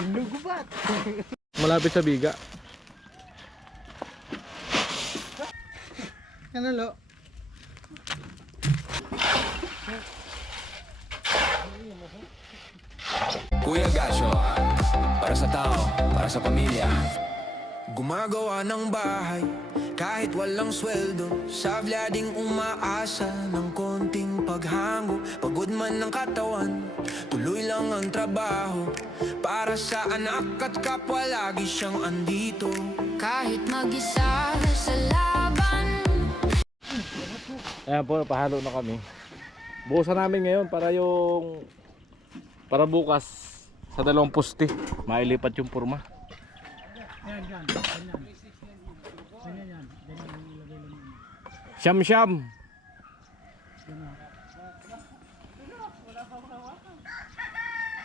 Ginugubat. Malapit sa biga. Ano lo? Kuya Gasyo, para sa tao, para sa pamilya. Gumagawa ng bahay, kahit walang sweldo. Sabla ding umaasa ng konting paghango. Pagod man ng katawan, tuloy lang ang trabaho. Para sa anak at kapwa, lagi siyang andito. Kahit mag-isa sa laban. Ayan po, pahalo na kami. Buhusan namin ngayon para bukas sa 2 poste mailipat yung purma. Yan, yan. Ganyan. Ganyan yan. Ganyan yung ilagay lang yun. Siyam siyam.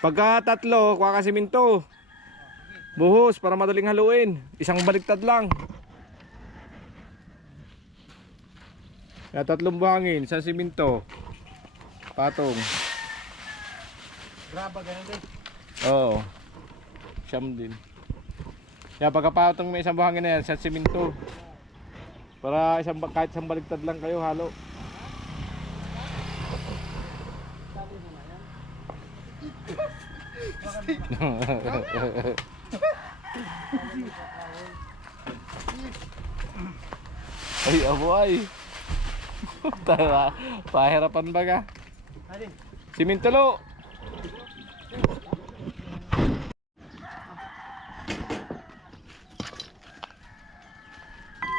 Pagka 3, kuha ka siminto. Buhos para madaling haluin. Isang baliktad lang. Kaya 3 buhangin sa siminto. Patong. Graba, ganyan din. Oo. Siyam din. Kaya pagkapatong may isang buhangin na yan sa siminto. Para kahit isang baliktad lang kayo halo. Ay, abo ay. Pahirapan ba ka? Simintalo.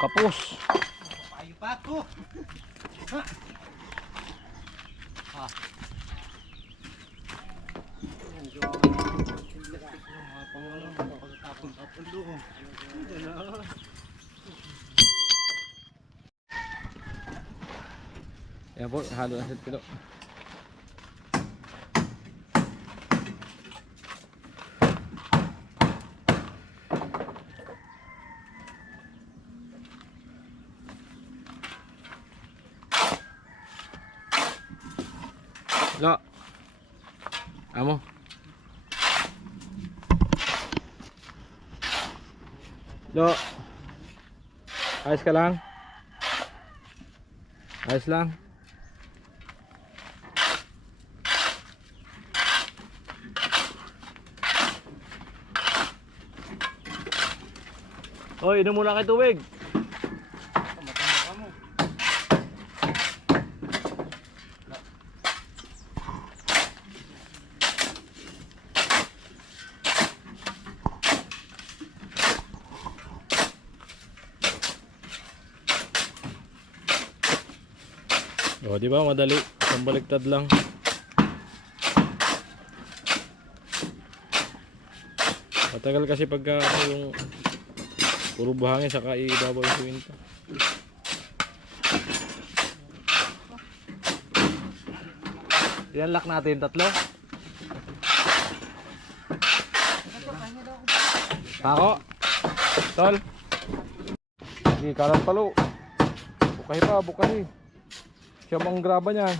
Kapos. Payo pa ako. Yan po, halo na sa kilo. Lo. Amo. Lo. Ayos ka lang? Ayos lang? Hoy, inom muna kayo tubig. O, di ba madali? Isang baliktad lang. Matagal kasi pagka yung puro buhangin saka ibabaw yung siminto. Yan lock natin 3. Ako. Tol. Hindi kalat palo. Bukahi pa, bukahi. Siya mong graba niyan.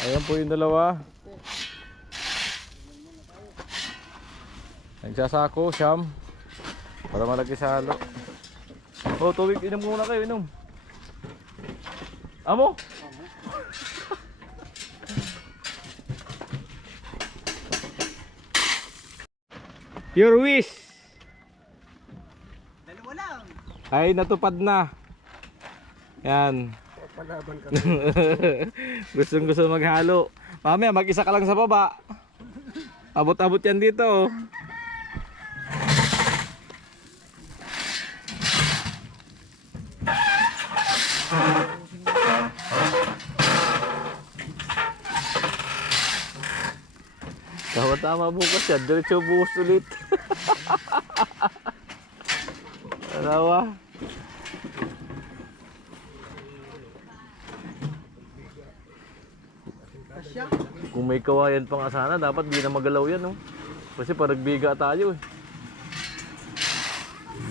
Ayan po yung dalawa. Nagsasako, siyam. Para malaki sa halo. Oh, tubig, inom muna kayo, inom. Amo? Your wish. Dalawa lang. Ay, natupad na. Yan. Palaban ka. Gustong gusto maghalo. Mamaya, mag-isa ka lang sa baba. Abot-abot yan dito. Oh. Tama bukas yan. Diretso bukas ulit. Arawa. Kung may kawayan pang asana, dapat di na magalaw yan. Oh. Kasi parang biga tayo.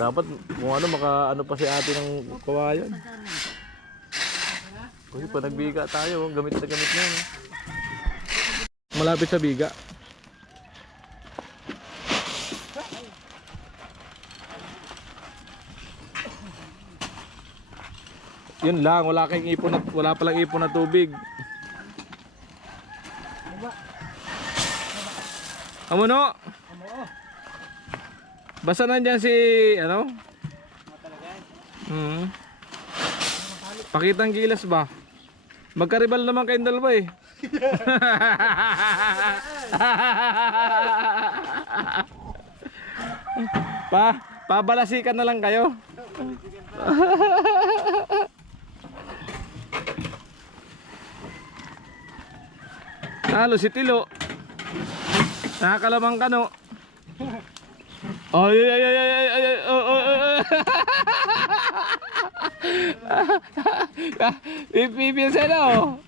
Dapat kung ano, maka ano pa si ate ng kawayan. Uy, pa nagbiga tayo, gamit na gamit na yan. Malapit sa biga. Yun lang, wala kang ipon at wala palang ipon na tubig. Amo no? Basta nandiyan si ano? Pakitang gilas ba? Magkaribal naman kayong dalawa eh. Pabalasikan na lang kayo. Halo si Tilo. Nakakalamang ka no. Ay ay ay ay ay ay. Pipipil sa no.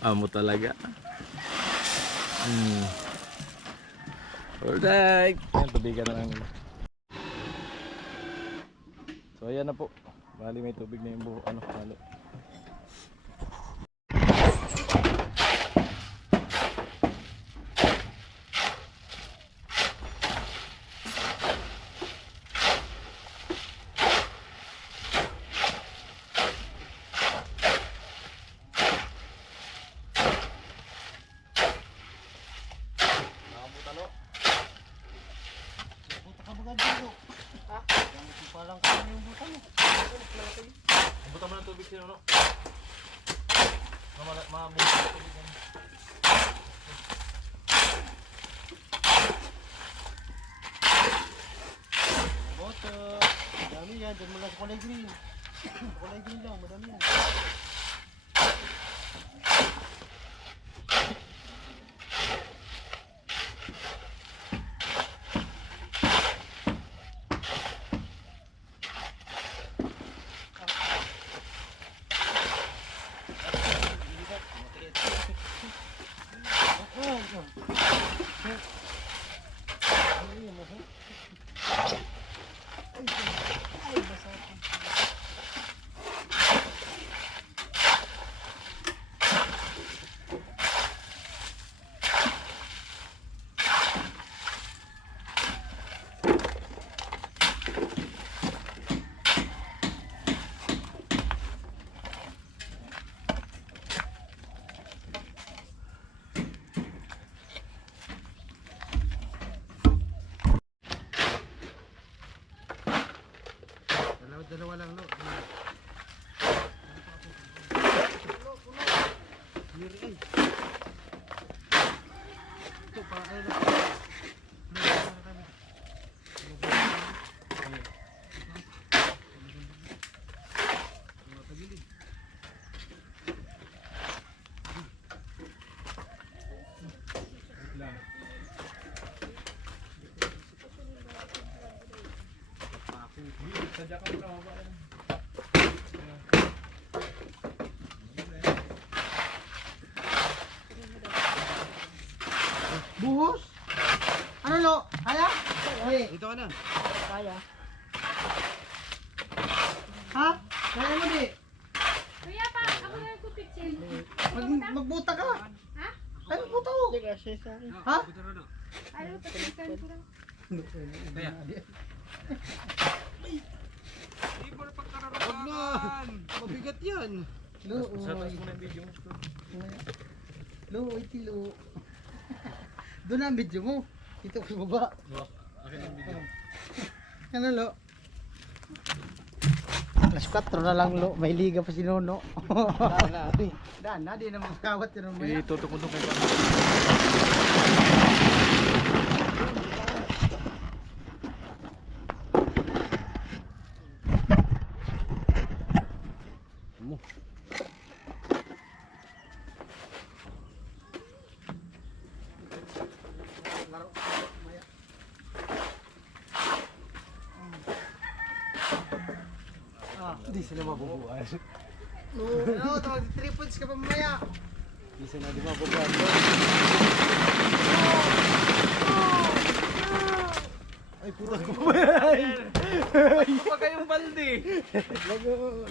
Amo talaga. Alright. Yan, tubigan na lang nila. So ayan na po. Bali may tubig na yung buho. Ano, halo. Buta mo ng tubig sino no? Mabuti ng tubig yan. Boto. Madami yan. Diyan mo lang sa kulay green. Kulay green lang. Madami yan. Dalawa lang no. Ito pa ay na. Buhos? Ano lo? Kaya? Dito ka na. Kaya. Ha? Kaya mo di? Kuya pa, ako na yung kupitsin. Magbuta ka. Ha? Ay, magbuta ko. Ha? Ayaw, patikan ko lang. Huwag na. Mabigat yan. Lo, Sa taas mo na yung video mo. Lo, iti lo. Doon ang video mo. Dito ko sa baba. Akin ang video. Ano lo? Alas 4 na lang lo. May liga pa si Nono. Daan na. Di na magkawat yun mamaya. Itutok mo kay Hindi sila mabubuan. No, tawag 3 points ka pa mamaya. Hindi sila di mabubuan. Ay, puro ko pa yan. Pa kayong balde.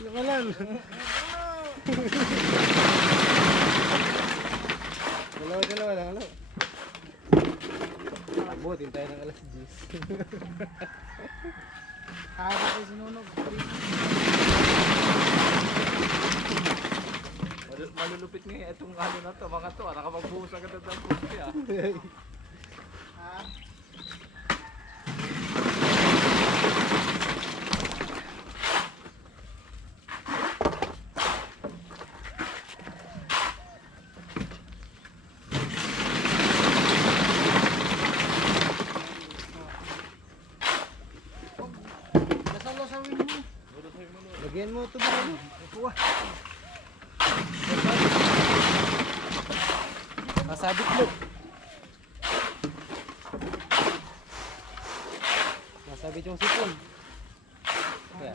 Lamalan. Dalawa lang, ano? Abutin tayo ng alas 10. Haba kayo sinunog. Malulupit nga itong ano na to, mga to. Nakapagbuhos agad ng puti ah. Lasawin mo. Lagyan mo ito ba? Upuwa. Masabit mo. Masabit yung sipon. Kaya.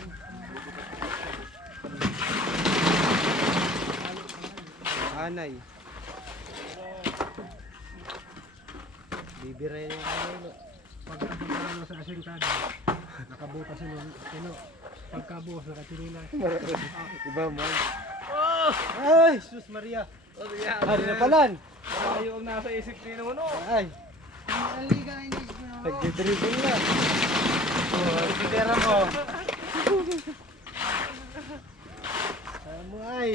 Anay. Bibiray na yung anay. Pagkakano sa asingkado, nakabutas sino. Pagkabuhos, nakatirilan. Iba mo. Ay, sus Maria. Hari na palan. Ayaw ang nasa isip ni naman oh. Ay, Ang liga na inis ko na. nagdidribble na. Oh, kitera mo. Ayaw mo ay.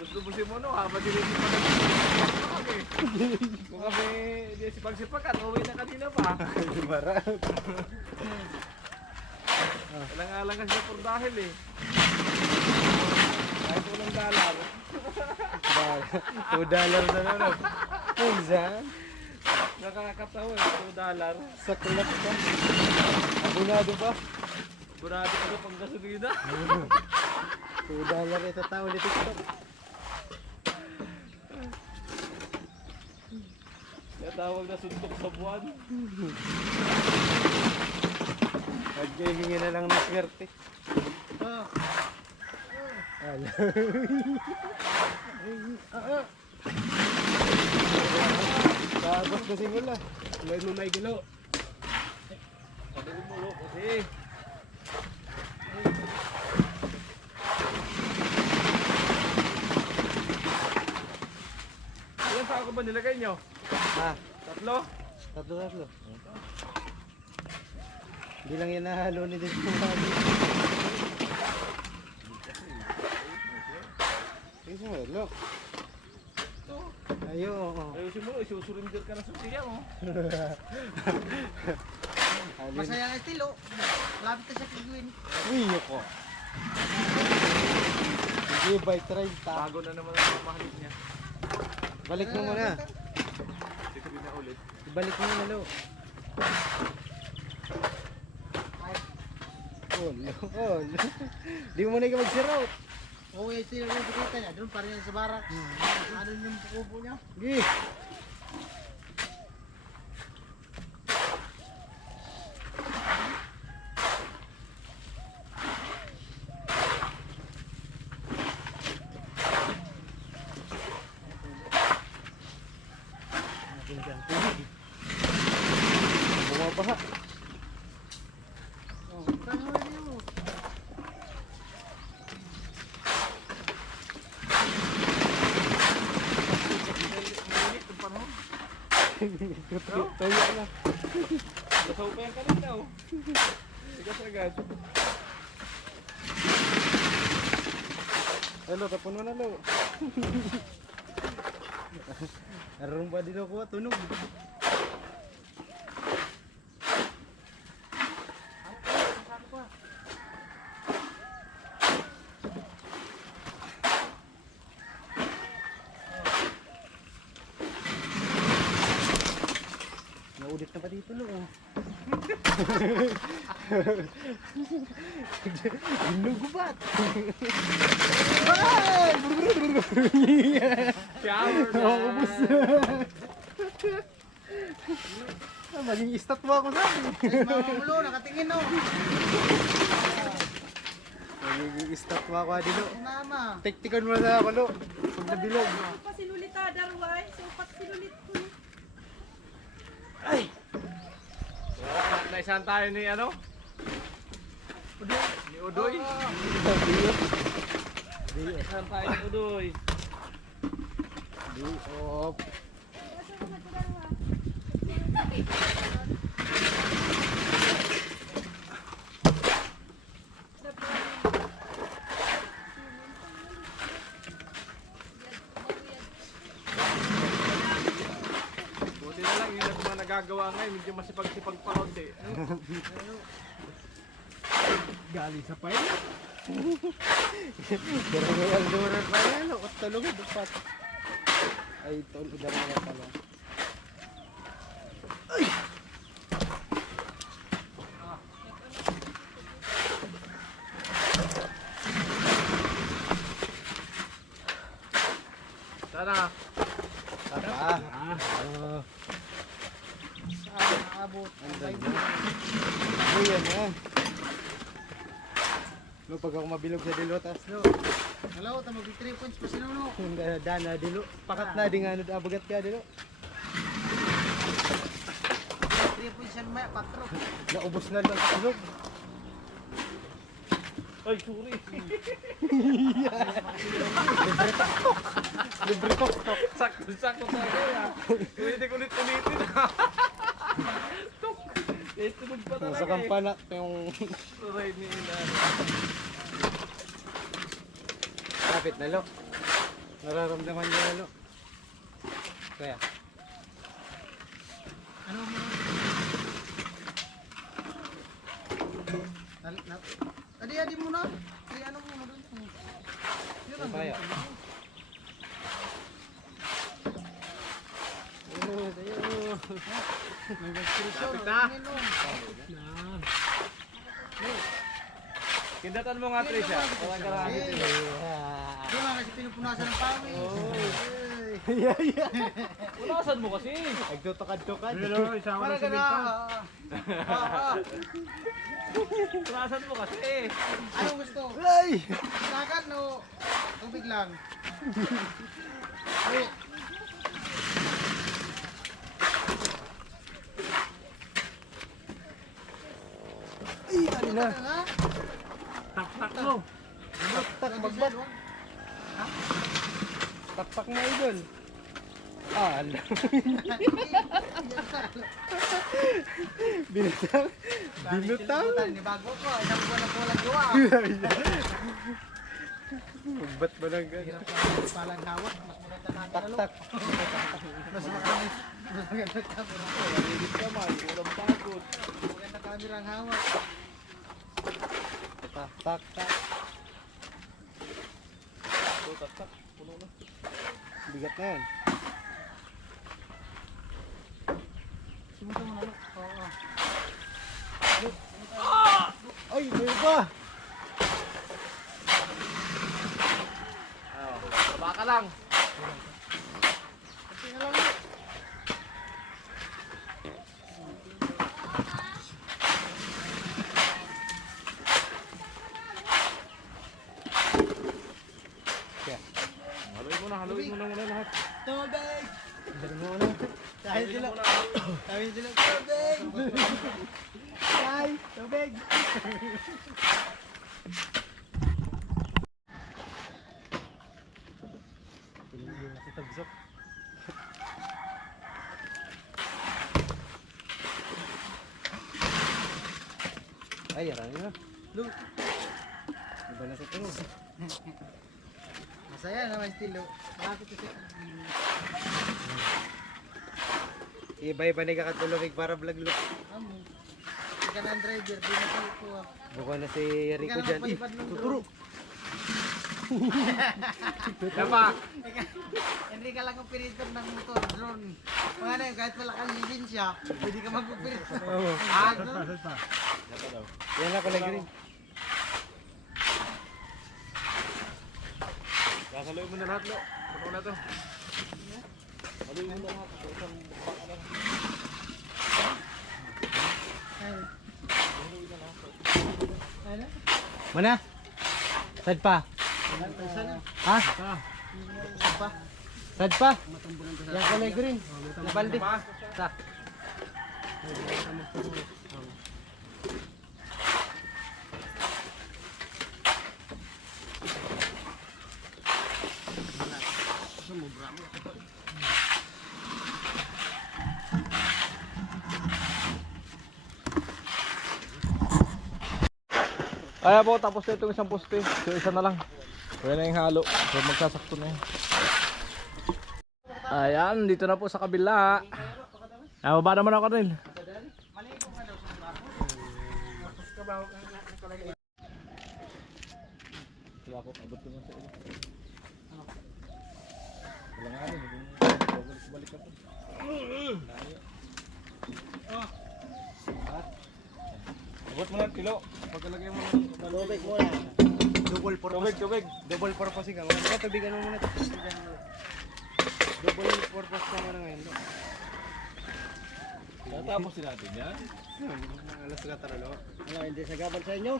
Gusto mo si Mono, habang dilitin pa na. Kung kami di sipag-sipagan, uwi na kanina pa. Mara. Alang-alang kasi sa dahil eh. Kahit walang dalar. $2 na naman. Minsan, Nakakatawa eh, $2. sa kulat ka. Abunado pa. Burado ko pang gasolina. $2 ito tao ni TikTok. Kaya tawag na suntok sa buwan. Nag-gaming na lang na swerte. Ala. Tapos na simula. May gilo. Sabi ko mo, kasi. Ilan saan ko ba nilagay nyo? Ha? Tatlo? Tatlo. Hindi lang yan nahalo ni Dito. Sige mo, look. Ayo. Ayusin mo, isusurrender ka na sa siya mo. Masaya ang estilo. Lapit na sa kiguin. Uy, ko. Sige, bike ride ta. Bago na naman ang mamahalit niya. Balik mo muna. Sige na ulit. Ibalik mo na, lo. Oh. Di mo na ikaw mag-zero. Oo, ito yung kita niya. Doon pa rin sa barak. Ano yung kubo niya? Sige. Bumabaha. Tuya na. Nasaw pa yung kanina oh. Sigas agad. Hello, tapon mo na, lo. Naroon ba dito ko tunog? Naulit na pa dito, lo. Ginugubat. Shower na! Ubus. Maging estatwa ako sa akin. Mga mulo, nakatingin no. Magiging estatwa ako dito. Mama. Tiktikan mo na ako, lo. Pag nabilog. Pa sinulit darway. So pat sinulit ko. Ay! naisahan tayo ni ano? Ni Udoy. Naisahan tayo ni Udoy. Diop. Buti na lang, yung mga nagagawa ngayon, medyo masipag-sipag pa konti. Galing sa pain. Durang pa yan. At tulungan dapat. Ay, tulungan na pala. Sana. Tapa. Saan naabot? Ano yan ha? No, pag ako mabilog sa dilotas, no. Hello, tamo 3 points pa sino no? Kung dana dilo, pakat na di nga ano abagat ka dilo. 3 points yan may 4. Naubos na lang sa tulog. Ay, sorry. Libre tok. Sakto tayo ya. Ulit-ulitin ha. Tok. Tunog pa talaga Sa kampana yung Right ni Ina. kapit na lo. Nararamdaman niya na lo. Kaya. Ano mo? Adi mo na. Ay ano mo doon? Yun ang Kaya. Kapit na. Kindatan mo nga, Trisha. Walang karami. Di ba kasi pinupunasan ng pawis? Punasan mo kasi. Nagtutukad-tukad. Para ka na. Punasan mo kasi. Anong gusto? Ay! Sakat no? Tubig lang. Ay. Ay, ano na? Ha? Tak mo. Tak, magbat. Takpak mo idol. Ah, alam. Binutang. Binutang. Ni bago ko, isang buwan na po lang gawa. Magbat ba lang gan? Hirap na palang hawak, mas maganda natin Tak, ano. tak. Mas maganda camera. Hindi ka man. Walang pagod. Maganda camera ang hawak. Tak, tak, tak. Tak. Puno na. Bigat na yan. Sumunta mo na no? Oo. Ay, may ba? Baba ka lang. Kasi na lang no? Haluin mo na muna lahat. Tubig! Diyan mo na. Dahil sila. Dahil sila. Tubig! Ay, tubig! Si Tagsok. Ay, yarang na. Look. Iba na sa tingin. Masaya naman estilo. Bakit kasi Iba-iba na kakatulog para vlog look. amo. Ika na ang driver, di na sa ko. Buka na si Rico dyan. Ih, tuturo. Dapa. Hindi ka lang operator ng motor, drone. Mga na yun, kahit wala kang lisensya, pwede ka mag-operate. Oo. Ah, drone? Yan na kulay green. Haluin mo na lahat, Lo. Puno na to. Haluin mo na lahat. Isang baka lang. Ano? Mana? Sad pa? Ha? Pa? Sad pa? Yan kulay green. Na balde. Sa. Kaya po, tapos na itong isang poste. So isa na lang. Kaya na yung halo. So magsasakto na yun. Ayan, dito na po sa kabila. Baba naman ako rin. Wala ko, abot ko na sa ilo. Wala nga rin, balik ka po. Abot mo ng kilo. Pagkalagay mo ng Tubig muna. Double purpose. tubig. Double purpose ka. Mga tubigan mo muna. Double purpose ka muna ngayon. Tapos din natin yan. Alas ka taralo. Wala, hindi sagaban sa inyo.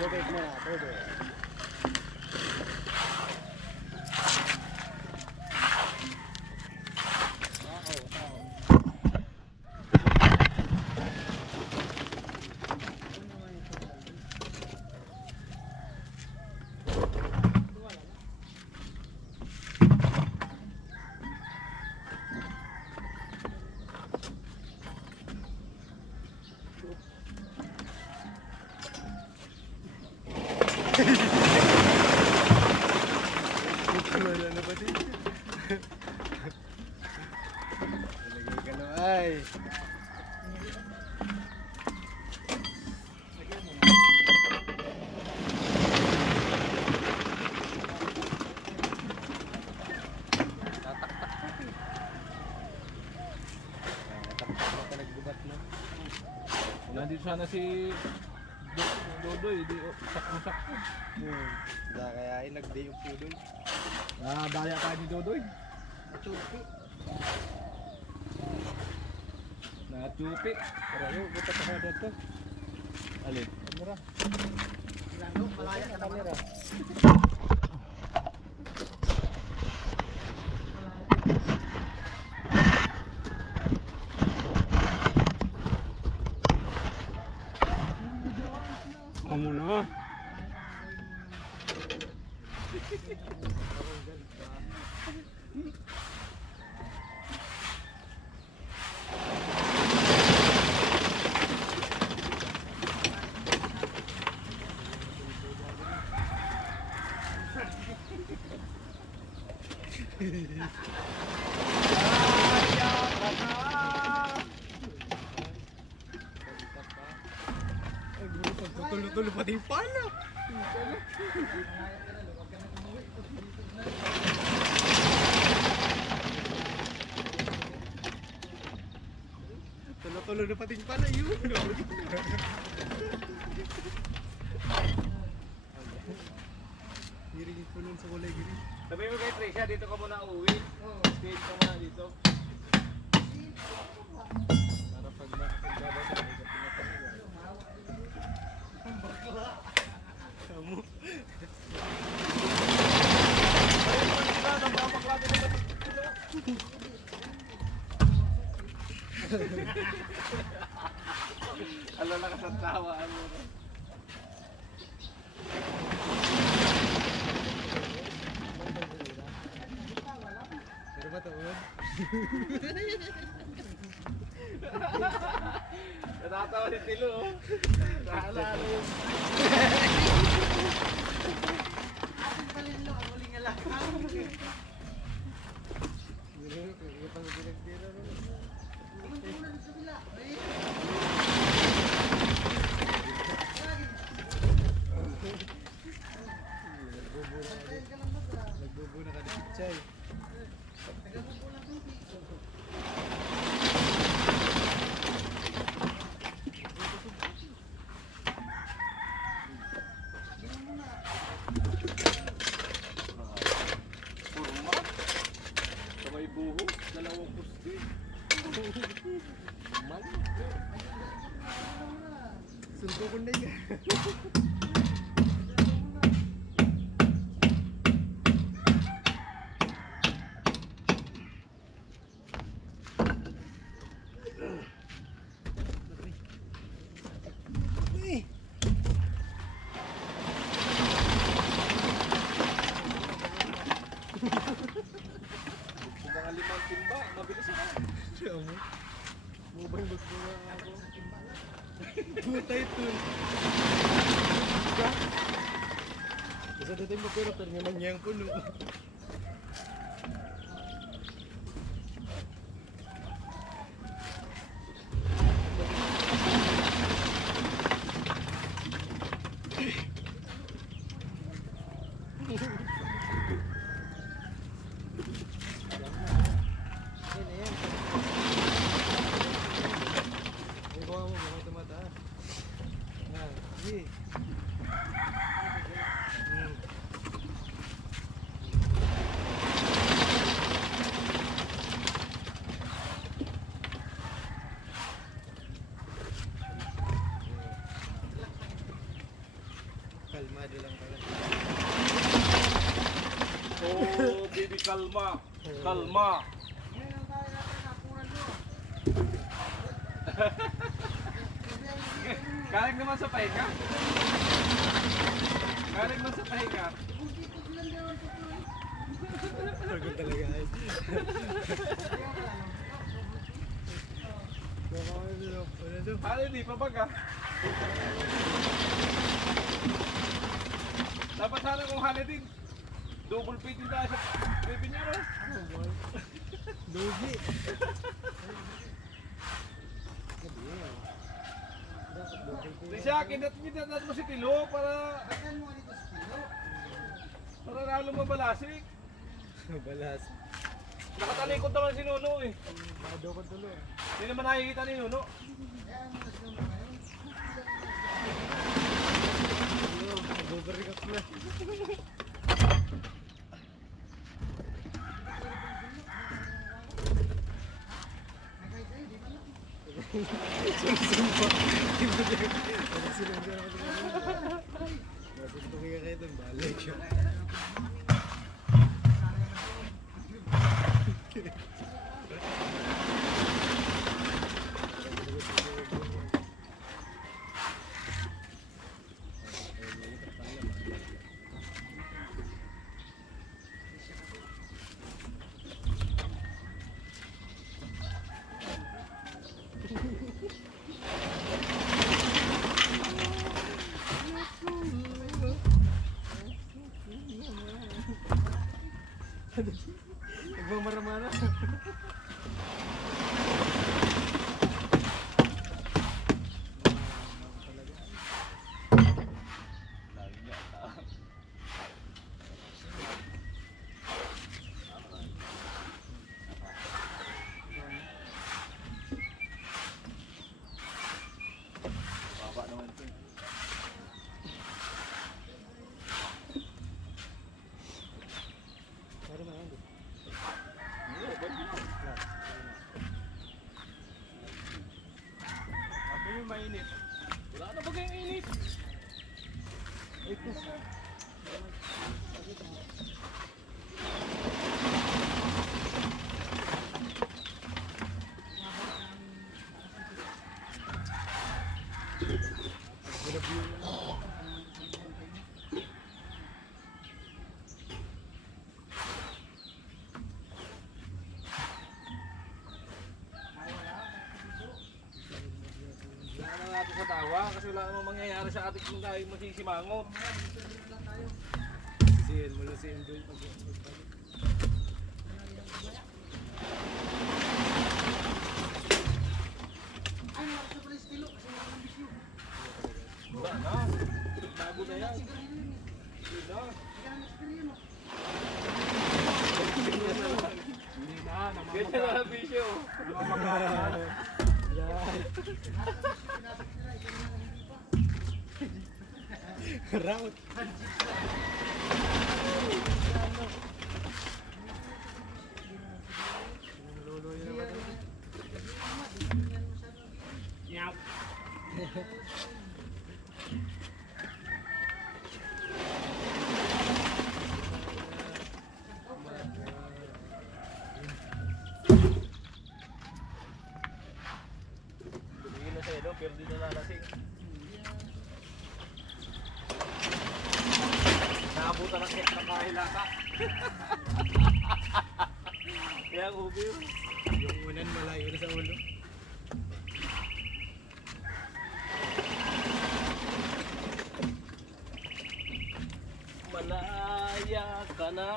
Tubig muna. Tubig. Wala na ba din? Lagay ka na ay. Nandito sana si Dodoy, di sakto-sakto. Kaya ay nag-day of you doon. Daya tayo ni Dodoy. Natupi. Pero yun, buta pa ka dito. Alin? Kamera. Malaya ka naman. Kamera. Kamu na. Tulo-tulo pati yung pala. Tulo-tulo na pati yung pala yun. Giringin po nun sa kulay giring. Sabi mo kay Tricia, dito ka muna uwi. Stay ka muna dito. Para pag nagbabasa, may Kamu. Alam na ka sa tawa. Ano? Pero ba taon? Natatawa si Tilo. Naalala yun. Ating palilo, ang huling alak. Nagbubo na ka na pichay. Kamay buho, dalawang pusti. Man. Sunto ko na yan. Mubang gusto na ako. Puta ito. Bisa dito mo pero naman niyang puno. Kalmado lang pala. Oh, baby, kalma. Kalma. Ngayon tayo natin nakunan mo. Galing naman sa pahinga. Galing naman sa pahinga. Pagod talaga ay. Ano hindi pa baga? Dapat sana kung halidin. Double pay din tayo sa revenue, no? Lugi. Di siya, kinat mo si Tilo para lalo mabalasik. Balas. Nakatalikod naman si Nuno eh. Mado ko tulo. Hindi naman nakikita ni Nuno. Overreact na. Sumpa. Masunto kaya kayo doon, balik siya. Nagmamara-mara. Baba naman ito. Para na ano? Sabi yung mainit. Wala na ba kayong init? Wala na natin sa tawa kasi wala namang mangyayari sa atin kung tayo masisimangot. Sisihin mo lang si Endoy pag Ay, nakakita pala yung estilo kasi wala ng bisyo. Wala na. Bago na yan. Hindi na. hindi na, Ganyan na ang bisyo. Route. Tumingin na sa ilo pero di na lalasing. Naabutan ng kek na kahilata. Kaya ang ubi yun. Yung unan malayo na sa ulo. Malaya ka na.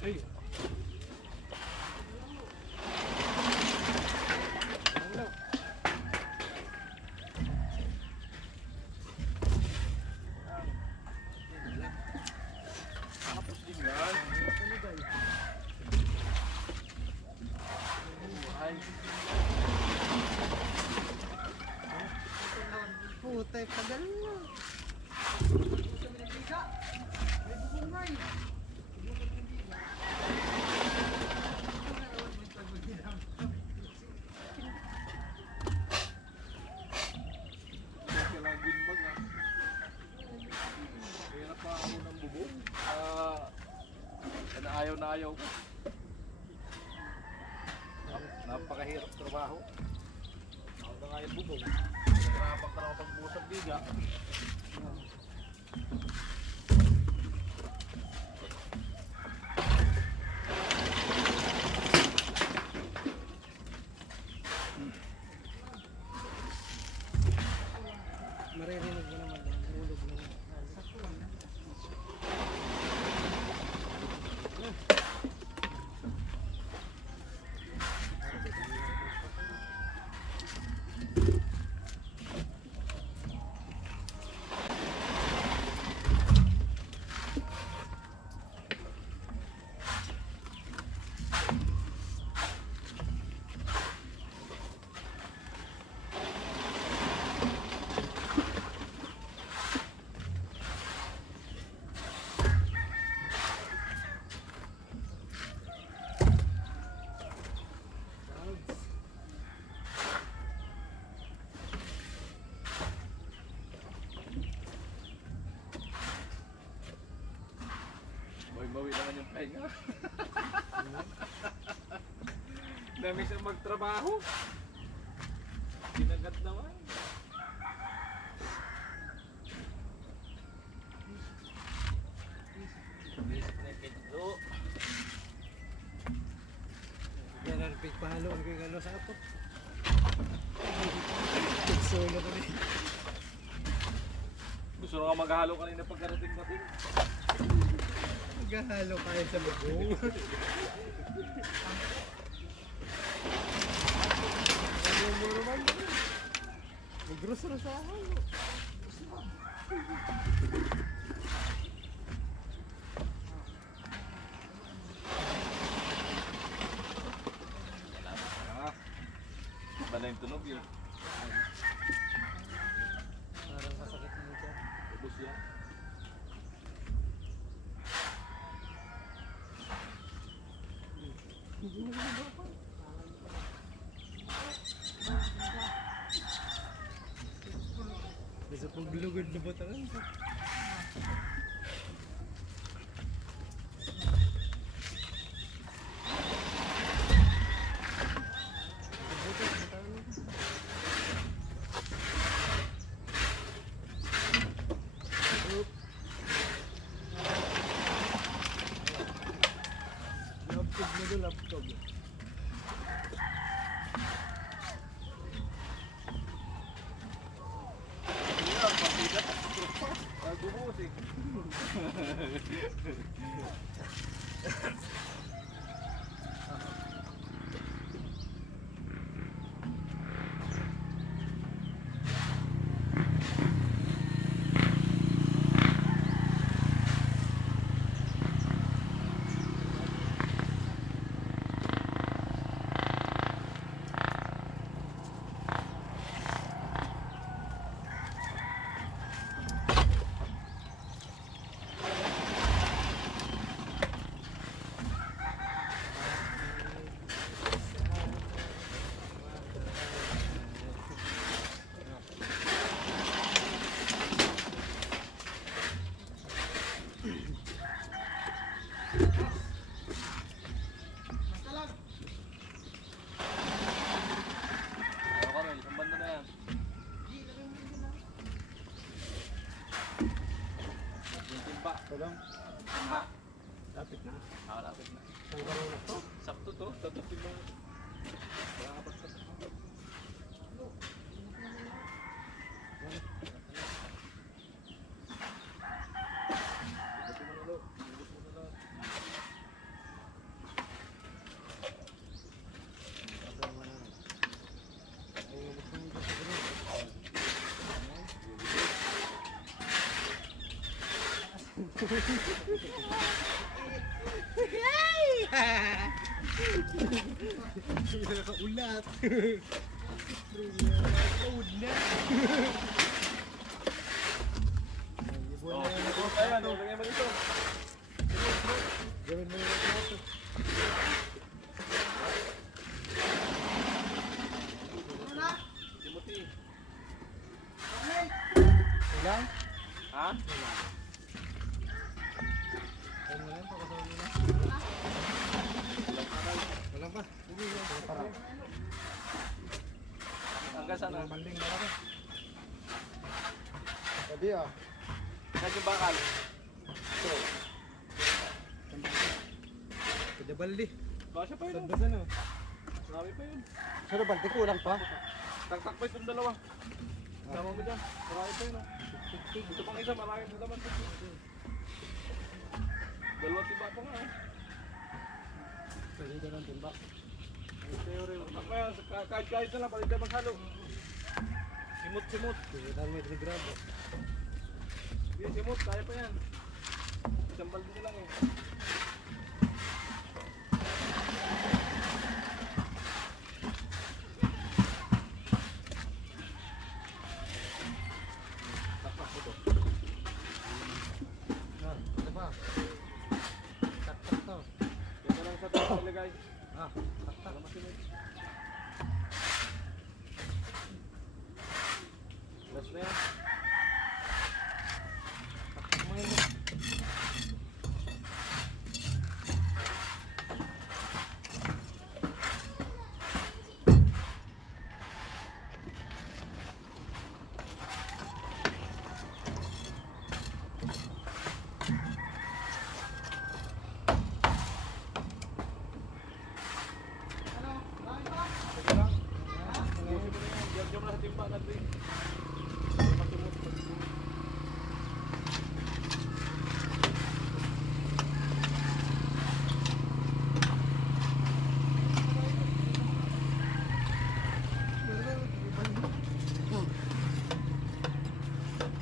Ay. Tapos din yan. Ay. Putay, tagal na. Kaya pa ako ng bubong. Ayaw na ayaw ko. Napakahirap trabaho. Ako na nga yung bubong. Nahirapan ka na pagbusak biga. Maririnig mo naman lang. Hulog na lang. Bawi naman yung pahinga. Dami siyang magtrabaho. Ginagat naman. Bisip na yung kito. Nararpig pahalo. Ang kaya galo sa ato. Solo ko rin. Gusto na nga maghalo kanina pagkarating-dating. Maghahalo kayo sa bubong. Muro man. Mag-grocery sa halo. Bala yung tunog yun. Parang masakit mo dyan. Ubus yan. Bisa paglugod na ba tayo? Laptop na doon, laptop. Gubusik. timba. Tulong. Lapit na. Lapit na. Ang garo na to. Sakto to, dapat timba. Wala ka pa. Ulat. Ayan, lagay mo dito. Gawin mo yung plato. Timothy. Ulang? Ha? Ano yan? Pakasama mo na. Wala pa. Sige, wala pa. Hanggang saan na? Banding na ako. Sabi ah. Saan yung bakal? Kada baldi. Kasya pa yun. Tagdas ano? Marami pa yun. Sada baldi ko lang pa. Tagtak pa itong dalawa. Sama mo dyan. Marami pa yun. Ito pang isa, marami pa naman. Dalawang timba pa nga. Pwede ka ng timba. Ako yan, kahit na lang, balik na maghalo. Simot. Pwede tayo may grabo. Hindi, simot, kaya pa yan. Isang balde na lang eh. Takpak mo to. Ah, ano ba? Tak to. Ito lang sa tayo ilagay. Ah, tak. Last na yan. Tak mo yan. Diyan mo na sa timba natin.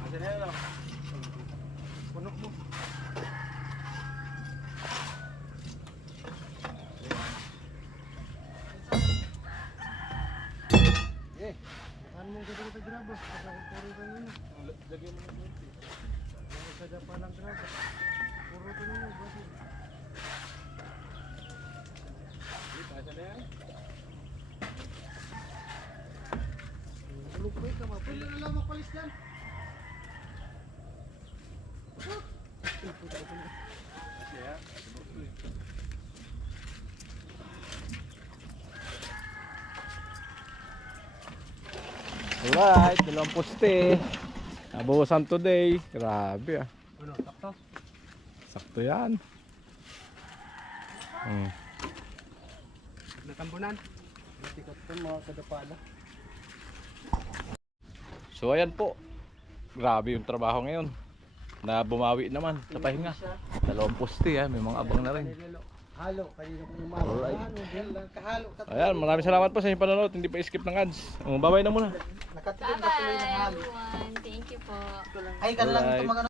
Asan na yun? Punok mo. Eh, ano mong kita grabo? Puro ka nyo. Lagyan mo na dito. Ano sa Japan ang grabo? Puro ka nyo. Asan na yan? Tulog pa ka, mapili na lang magpalis dyan. Siya. Alright, dalawang poste. Nabuhusan today. Grabe ah. Ano, takto? Sakto yan. Natambunan. Natikot ko mga kadapala. So ayan po. Grabe yung trabaho ngayon. Na bumawi naman sa pahinga. Dalawang poste may mga abang na rin. Halo, kanina kong umaga. Alright. Kahalo. Ayan, maraming salamat po sa inyong panonood. Hindi pa skip ng ads. Bye-bye na muna. Nakatikim na tuloy ng halo. everyone. Thank you po. Ay, kan lang Alright. ito mga